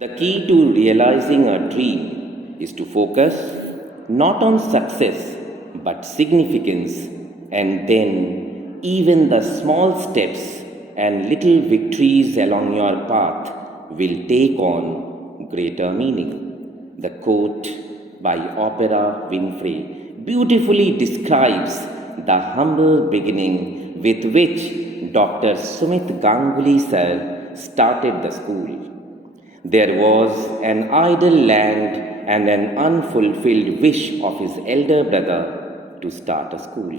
The key to realizing a dream is to focus not on success but significance, and then even the small steps and little victories along your path will take on greater meaning. The quote by Oprah Winfrey beautifully describes the humble beginning with which Dr. Sumit Ganguly sir started the school. There was an idle land and an unfulfilled wish of his elder brother to start a school.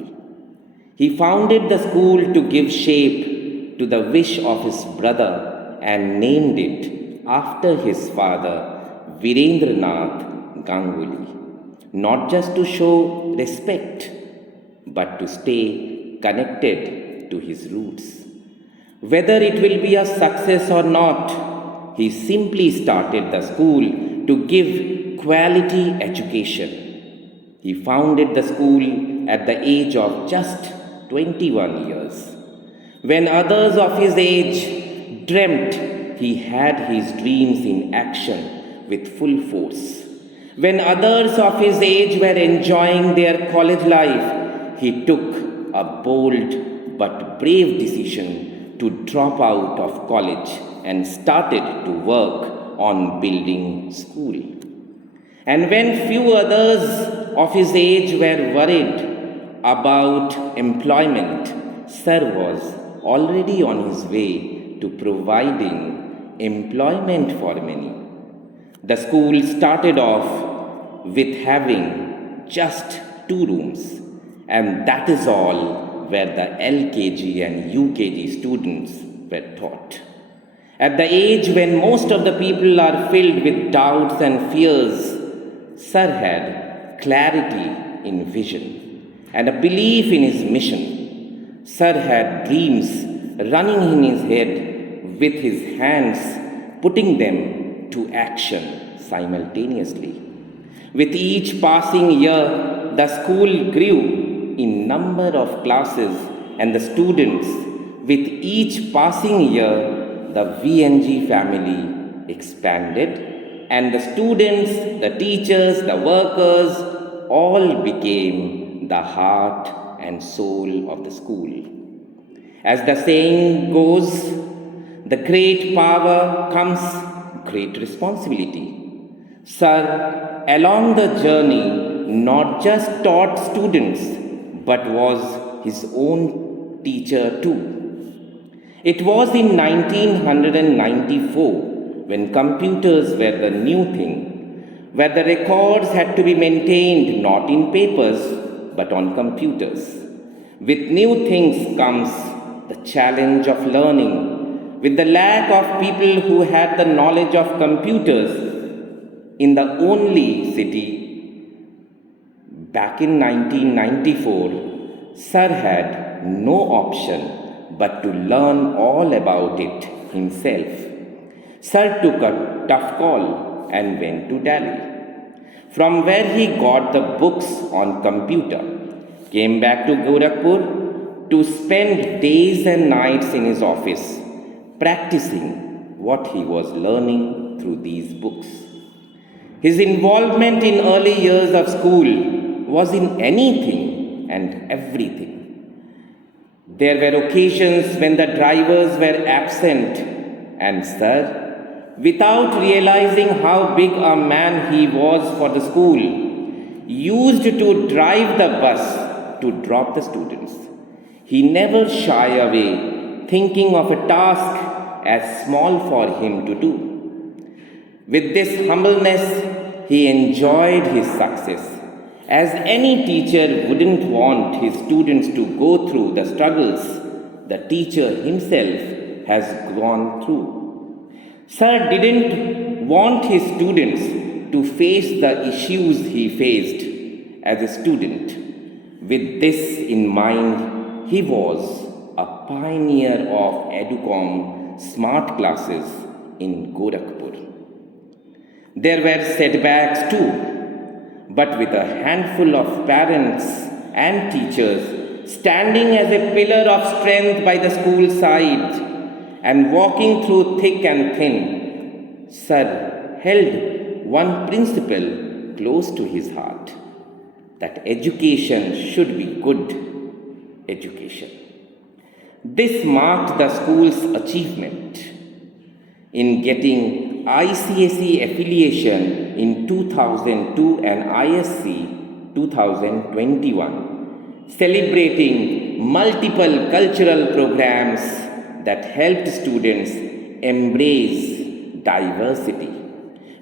He founded the school to give shape to the wish of his brother and named it after his father, Virendra Nath Ganguly, not just to show respect, but to stay connected to his roots. Whether it will be a success or not, he simply started the school to give quality education. He founded the school at the age of just 21 years. When others of his age dreamt, he had his dreams in action with full force. When others of his age were enjoying their college life, he took a bold but brave decision to drop out of college and started to work on building school. And when few others of his age were worried about employment, Sir was already on his way to providing employment for many. The school started off with having just 2 rooms, and that is all where the LKG and UKG students were taught. At the age when most of the people are filled with doubts and fears, Sir had clarity in vision and a belief in his mission. Sir had dreams running in his head with his hands putting them to action simultaneously. With each passing year, the school grew in number of classes and the students. With each passing year, the VNG family expanded, and the students, the teachers, the workers all became the heart and soul of the school. As the saying goes, the great power comes great responsibility. Sir, along the journey, not just taught students, but was his own teacher too. It was in 1994 when computers were the new thing, where the records had to be maintained not in papers but on computers. With new things comes the challenge of learning. With the lack of people who had the knowledge of computers in the only city, back in 1994, Sir had no option but to learn all about it himself. Sir took a tough call and went to Delhi, from where he got the books on computer, came back to Gorakhpur to spend days and nights in his office, practicing what he was learning through these books. His involvement in early years of school was in anything and everything. There were occasions when the drivers were absent, and Sir, without realizing how big a man he was for the school, used to drive the bus to drop the students. He never shied away, thinking of a task as small for him to do. With this humbleness, he enjoyed his success, as any teacher wouldn't want his students to go through the struggles the teacher himself has gone through. Sir didn't want his students to face the issues he faced as a student. With this in mind, he was a pioneer of Educom smart classes in Gorakhpur. There were setbacks too, but with a handful of parents and teachers standing as a pillar of strength by the school side and walking through thick and thin, Sir held one principle close to his heart, that education should be good education. This marked the school's achievement in getting ICSE affiliation in 2002 and ISC 2021, celebrating multiple cultural programs that helped students embrace diversity.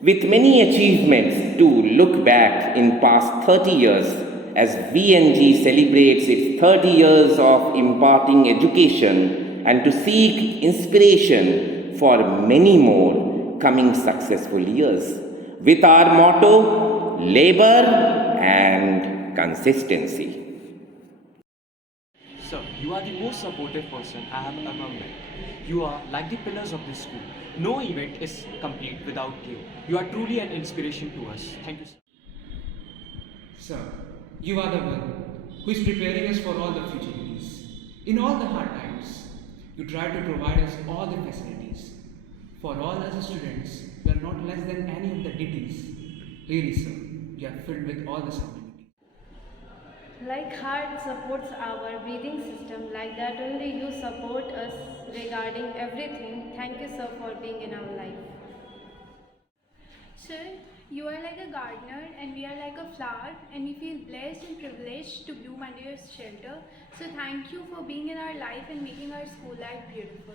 With many achievements to look back in past 30 years as VNG celebrates its 30 years of imparting education and to seek inspiration for many more coming successful years. With our motto, labor and consistency. Sir, you are the most supportive person I have ever met. You are like the pillars of this school. No event is complete without you. You are truly an inspiration to us. Thank you, sir. Sir, you are the one who is preparing us for all the future duties. In all the hard times, you try to provide us all the facilities. For all us students, we are not less than any of the deities. Really, sir, you are filled with all the sublimity. Like heart supports our breathing system, like that only you support us regarding everything. Thank you, sir, for being in our life. Sir, you are like a gardener and we are like a flower, and we feel blessed and privileged to bloom under your shelter. So thank you for being in our life and making our school life beautiful.